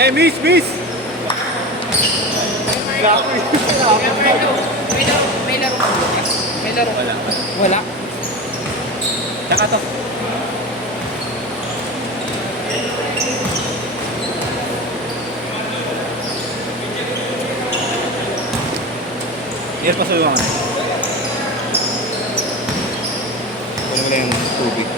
Yeah, miss! May laro. May laro. Wala. Tsaka to. Yan pa sa yung ano. Wala mo yung tubig.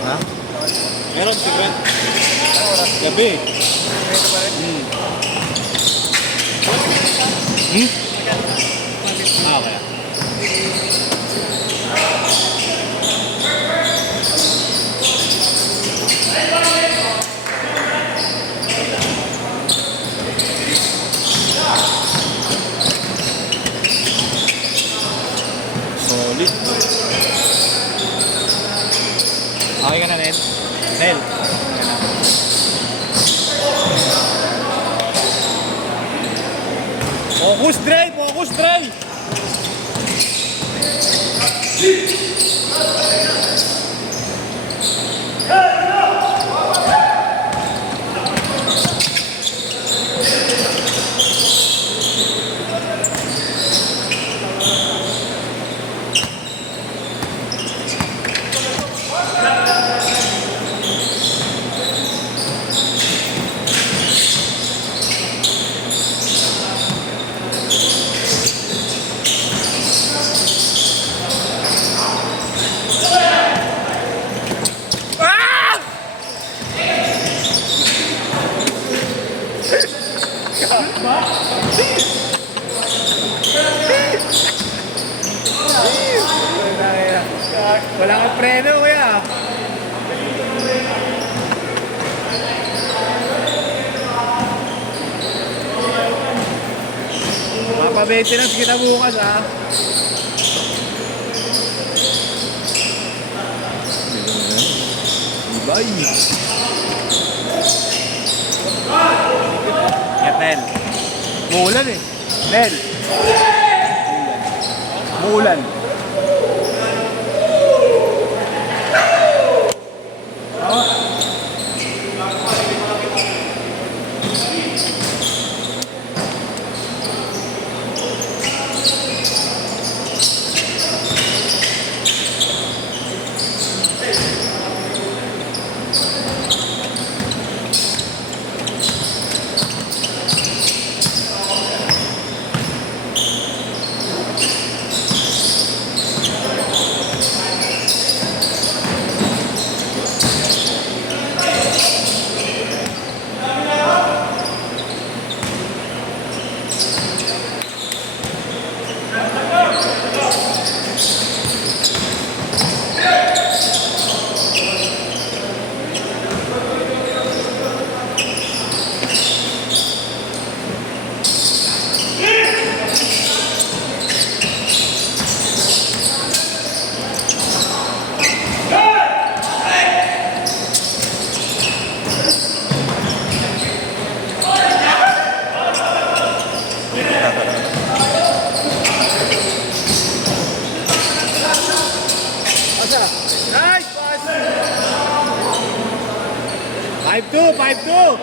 Ha? Meron, secret. Gabi. Okay. Solid. Okay ka na, Nel? Nel? Focus drive! Focus drive! Wala kang preno, kuya. Mapa-maintenance kita bukas, ha. Bye. Yep. Nel. Muulan eh. Nel. Muulan. Nice pass! 5-2, 5-2!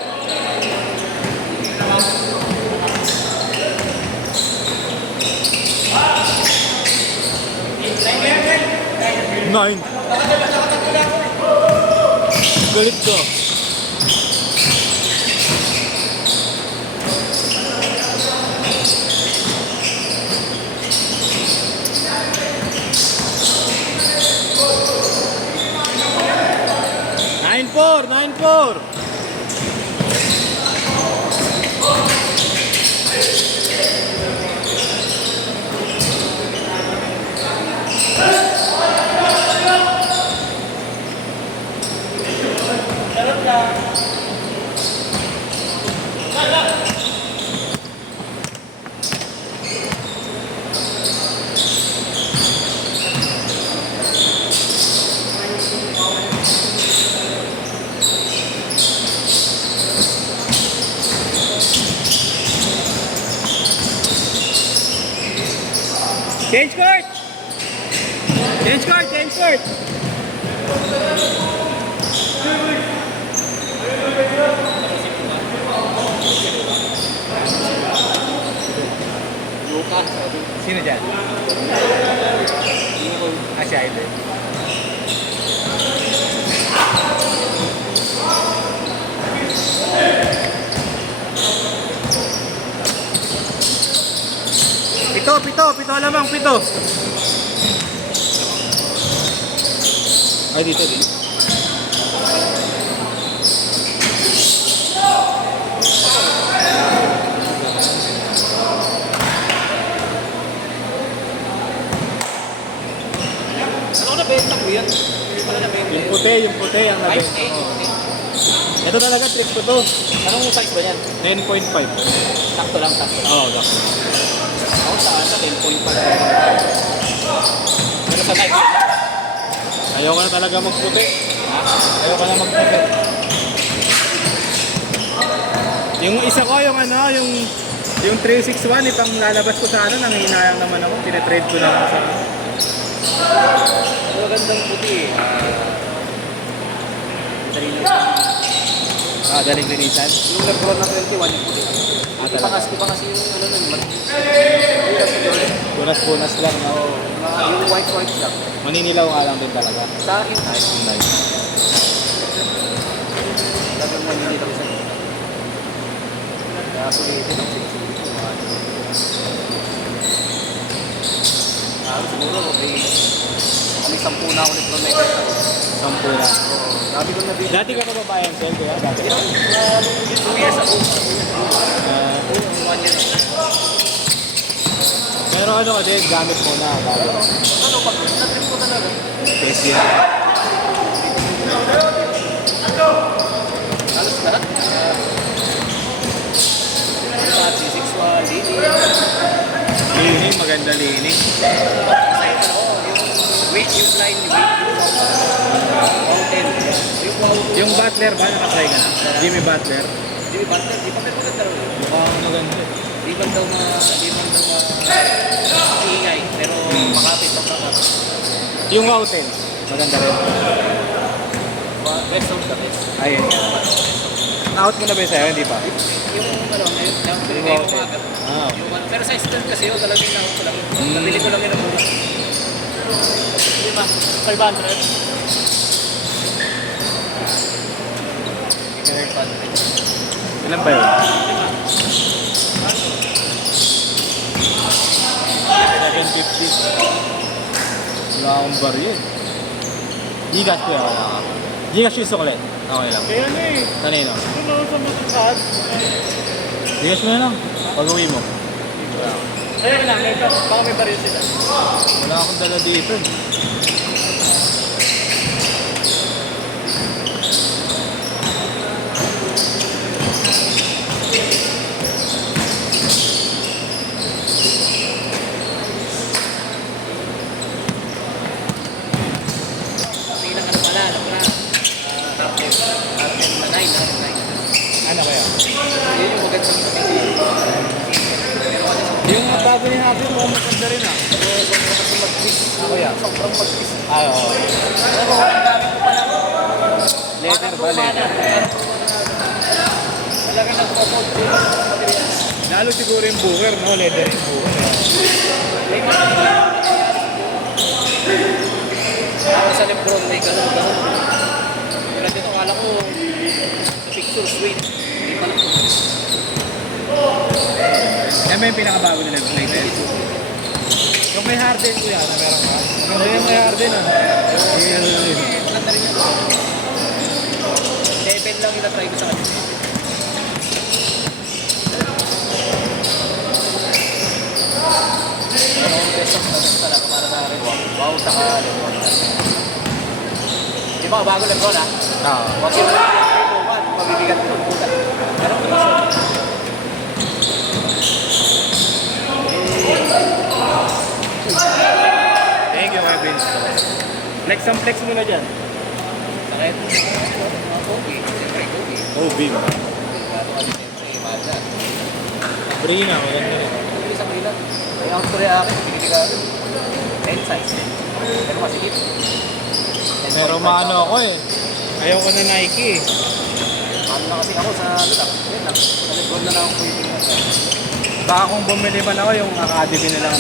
Nine. Galit ko. Nine four, 9-4. Change court! Change court! Change court! Lucas. Sino dyan? Ah, siya ito. Pito lamang, pito. Ay, dito. Ano na benta ko yan? Hindi pala na benta. Yung puti ang Ay, nabenta. okay. Ito talaga, trick ko to. Anong size ba yan? 10.5. Sakto lang, sakto lang. Oo, gak. Ako sa 10.5. Pero sa size. Ayaw ka na talaga magputi. Ayaw ka na magputi. Yung isa ko, yung 361, ipang lalabas ko sa ano, nanghihinayang naman ako. Tinetrade ko na lang sa ano. Magandang puti eh. Daling linisan. Yung Lebron na 21 yung puti. Talaga. Iba kasi yung ano nun. Punas-punas lang, no? Yung white lang. Maninilaw nga lang din talaga. Sa akin, nice. Talagang maninilaw siya. Kaya sulitin ang sinusulit ko. Siguro, kami 10 na ako Lebron na ito. 10 na. Dami ko na din. Dati ka pa ba bayan, Sel? Kuya? Dati? 2 years ago. 1 year. Pero ano ka din, gamit mo na. Bago. Ano, pag na-trip ko talaga. Yes, yan. Halos lahat. Sexual, Lining, maganda lining. weight, yung line, mountain. Yung Butler ba, nakatry ka na? Jimmy Butler. Jimmy Butler, di pa pero maganda raw. Mukhang maganda. Di man daw iingay, pero makapit ang kakapit. Yung hotel, maganda rin. Best of the best. Ayun. Na-out mo na ba yung sa'yo? Hindi pa? Yung ano, yung hotel. umaga. Ah. Yung ano, pero sa stand kasi yun, talagang na-out ko lang. Nabili ko lang yun ang mura. Lima, 500. Ilan ba yun? 750. Wala akong baril. Gcash ko yan, wala ka. Gcash yung suklet. Okay lang. Kaya na eh. Kanino? Ano sa motorcard? Gcash mo na lang. Pag-uwi mo. Kaya lang, baka may baril sila. Wala akong dala dito. Bilang ano pala, ano pala. RM na 9, Ano kaya? Yun yung magandang sabihin. Yung bago ni Happy, mukhang maganda rin ah. Sobrang kasi mag-twist. Ako yan. Sobrang mag-twist. Ah, oo. Pero ang gamit ko pala. Leather ba? Leather. Talaga nagpo-fold ko yung materials. Lalo siguro yung booker, no? Leather yung booker. May mga ako sa Lebron, may ganun. Pero dito akala ko sa picture suite. Hindi pala ko. Yan ba yung pinakabago nila yung leather? Yung may Harden ko yan, na meron ka? Maganda yung may Harden ah. Maganda rin yun. 7 lang yung na-try ko sa kanya. Pero ang best of the best talaga para na rin. Wow, saka Lebron. Di ba bago Lebron ha? Ah. Huwag yung mabibigat ko. Pero ang best. Thank you, Kuya Vince. Flex ang flex mo na dyan. Sakit. Okay. Siyempre, okay. Oh, Bim. Siyempre, mahal na. Free nga, maganda rin. Pili sa Manila. May ang story akin, pinili ka rin. 10 size. Pero masikip. Pero maano ako eh. Ayaw ko na Nike eh. Mahal na kasi ako sa ano lang. Yan lang. Sa Lebron na lang ako pwede na. Baka kung bumili man ako, yung academy na lang.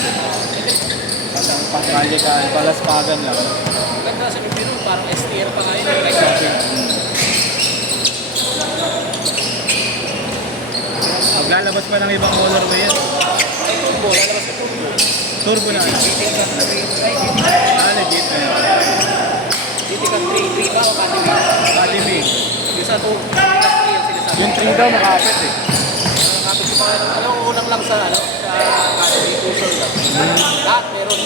Pagkalikan, palaspagan lang. Maganda sa Pipino, parang STR pa nga yun. Kahit sabi. Maglalabas pa ng ibang colorway yan. Ay, turbo. Lalabas ka turbo. Turbo na. Biting ka 3. Ah, legit na yan. Biting ka 3 ba o Academy? Academy. Yung sa 2, yung sinasabi. Yung 3 daw nakapit eh. Nakakapit yung mga, unang lang sa Academy, 2 lang. Lahat meron.